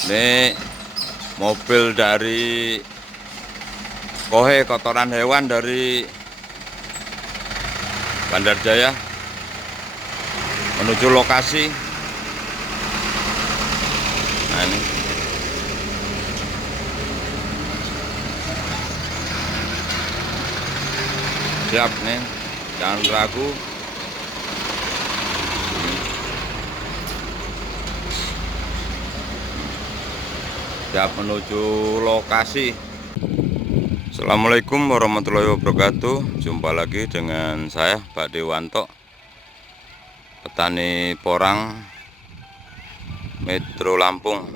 Ini mobil dari Kohe kotoran hewan dari Bandar Jaya menuju lokasi. Nah ini siap nih, jangan ragu. Siap menuju lokasi. Assalamualaikum warahmatullahi wabarakatuh. Jumpa lagi dengan saya Pak Dewanto, petani porang Metro Lampung.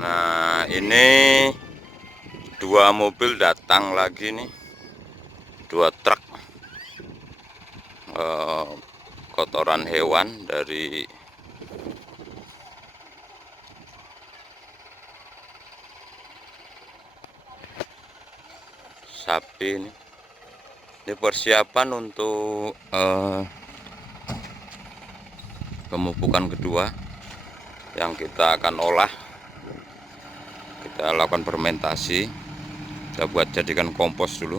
Nah ini dua mobil datang lagi nih, dua truk kotoran hewan dari sapi ini. Ini persiapan untuk pemupukan kedua yang kita akan olah. Kita lakukan fermentasi, kita buat jadikan kompos dulu.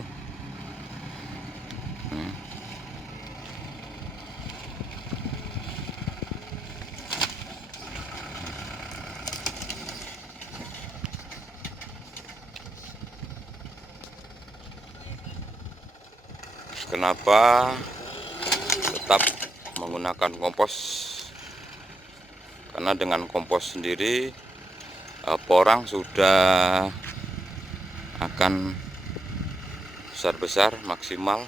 Kenapa tetap menggunakan kompos? Karena dengan kompos sendiri porang sudah akan besar-besar maksimal.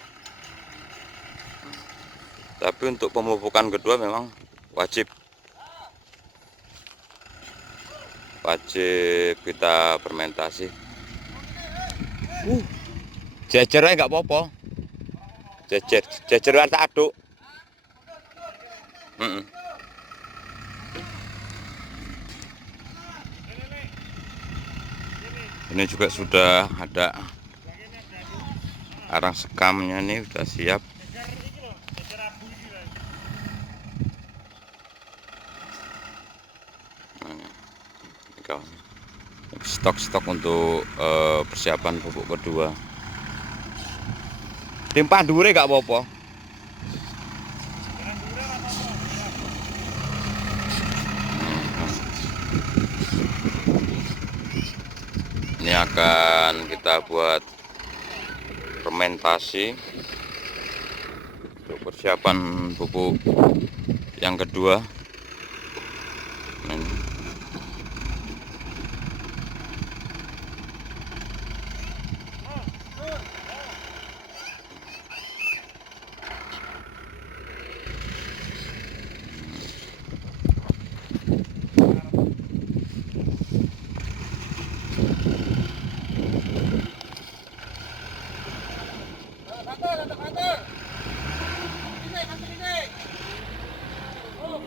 Tapi untuk pemupukan kedua memang wajib kita fermentasi. Jejernya nggak apa-apa. Jejer tak aduk. Ini juga sudah ada arang sekamnya nih, udah siap. Stok untuk persiapan pupuk kedua. Timpah dure gak apa-apa. Ini akan kita buat fermentasi untuk persiapan pupuk yang kedua.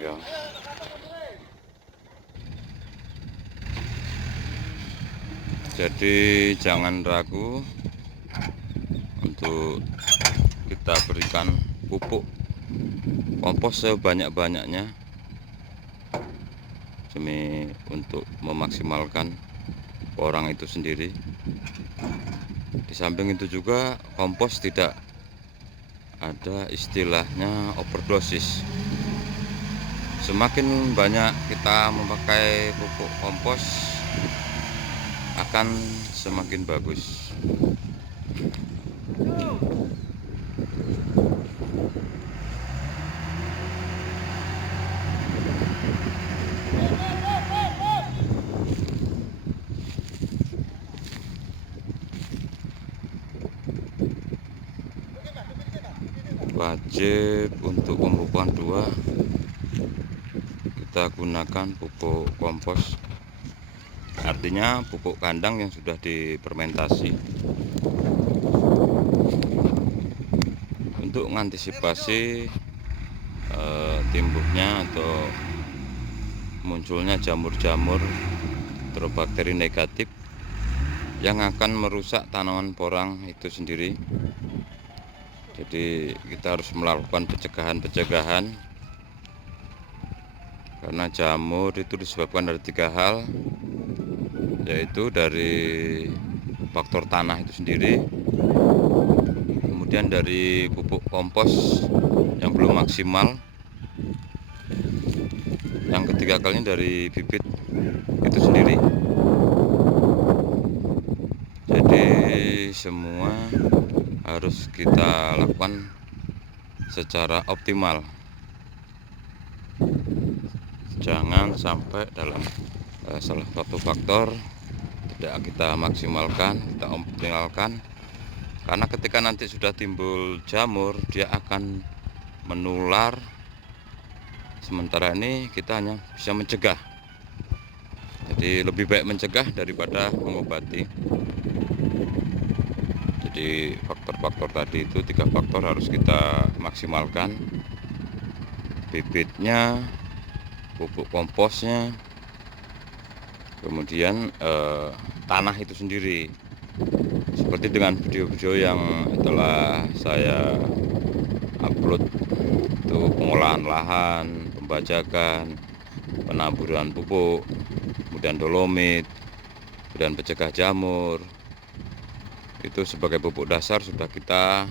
Ya. Jadi jangan ragu untuk kita berikan pupuk kompos sebanyak-banyaknya demi untuk memaksimalkan porang itu sendiri. Di samping itu juga kompos tidak ada istilahnya overdosis. Semakin banyak kita memakai pupuk kompos akan semakin bagus. Wajib untuk pemupukan dua kita gunakan pupuk kompos, artinya pupuk kandang yang sudah difermentasi, untuk mengantisipasi timbulnya atau munculnya jamur-jamur atau bakteri negatif yang akan merusak tanaman porang itu sendiri. Jadi kita harus melakukan pencegahan karena jamur itu disebabkan dari 3 hal, yaitu dari faktor tanah itu sendiri, kemudian dari pupuk kompos yang belum maksimal, yang ketiga kalinya dari bibit itu sendiri. Jadi semua harus kita lakukan secara optimal, jangan sampai dalam salah satu faktor tidak kita maksimalkan, kita optimalkan, karena ketika nanti sudah timbul jamur dia akan menular. Sementara ini kita hanya bisa mencegah, jadi lebih baik mencegah daripada mengobati. Jadi faktor-faktor tadi itu 3 faktor harus kita maksimalkan, bibitnya, pupuk komposnya, kemudian tanah itu sendiri. Seperti dengan video-video yang telah saya upload, itu pengolahan lahan, pembajakan, penaburan pupuk, kemudian dolomit, dan pencegah jamur. Itu sebagai pupuk dasar sudah kita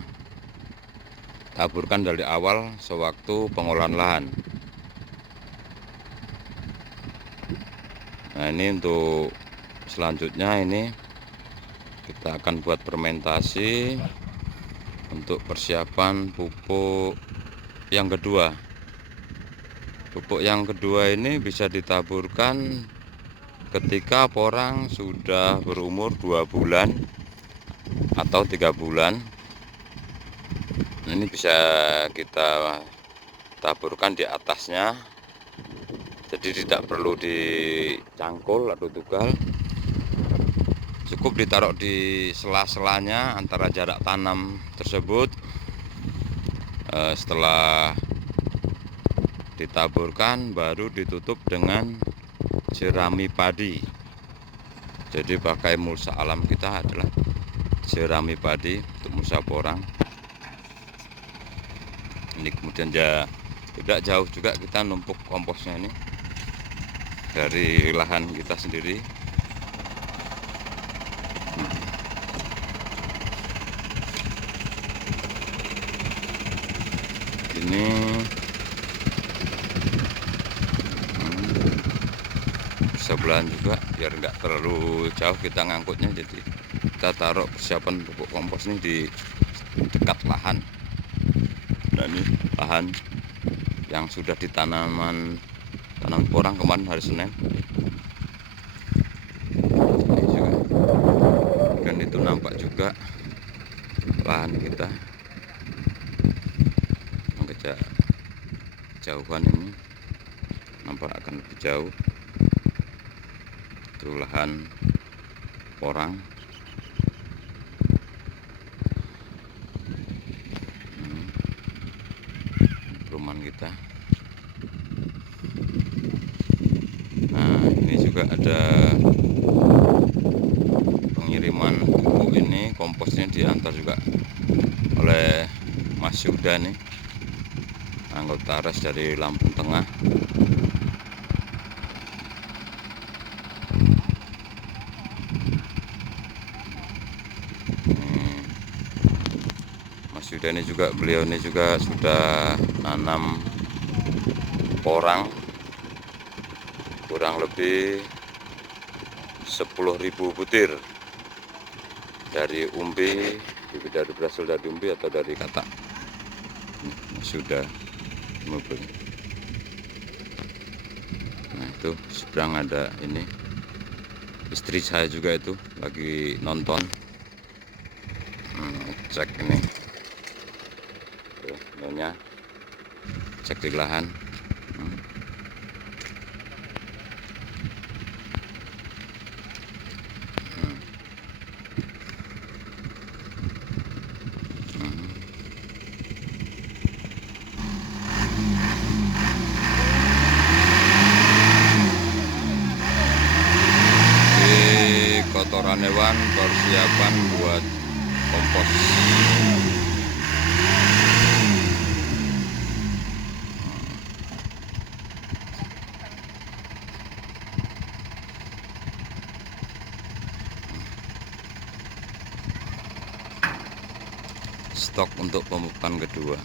taburkan dari awal sewaktu pengolahan lahan. Nah, ini untuk selanjutnya ini kita akan buat fermentasi untuk persiapan pupuk yang kedua. Pupuk yang kedua ini bisa ditaburkan ketika porang sudah berumur 2 bulan atau 3 bulan. Ini bisa kita taburkan di atasnya, jadi tidak perlu dicangkul atau tugal, cukup ditaruh di sela-selanya antara jarak tanam tersebut. Setelah ditaburkan baru ditutup dengan jerami padi. Jadi pakai mulsa alam kita adalah jerami padi untuk mulsa porang. Ini kemudian tidak jauh juga kita numpuk komposnya ini dari lahan kita sendiri. Ini sebelahan juga biar nggak terlalu jauh kita ngangkutnya, jadi kita taruh persiapan pupuk kompos ini di dekat lahan. Nah, ini lahan yang sudah tanam porang kemarin hari Senin. Ini juga, dan itu nampak juga lahan kita jauhan ini nampak akan lebih jauh. Itu lahan porang. Perumahan kita. Nah, ini juga ada pengiriman pupuk ini, komposnya diantar juga oleh Mas Yuda nih, anggota res dari Lampung Tengah. Mas Yuda ini juga, beliau ini juga sudah nanam porang kurang lebih 10.000 butir dari umbi, dari berasal dari umbi atau dari katak. Sudah mobil. Nah, itu seberang ada ini istri saya juga, itu lagi nonton. Cek ini nyonya, cek di lahan. Kotoran hewan persiapan buat kompos. stok untuk pemupukan kedua.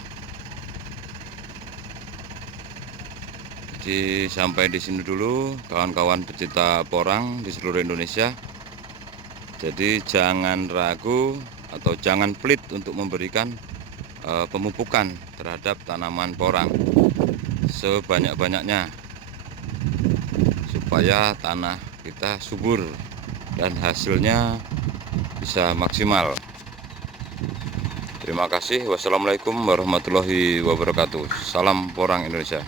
Jadi sampai di sini dulu kawan-kawan pecinta porang di seluruh Indonesia. Jadi jangan ragu atau jangan pelit untuk memberikan pemupukan terhadap tanaman porang sebanyak-banyaknya supaya tanah kita subur dan hasilnya bisa maksimal. Terima kasih. Wassalamualaikum warahmatullahi wabarakatuh. Salam porang Indonesia.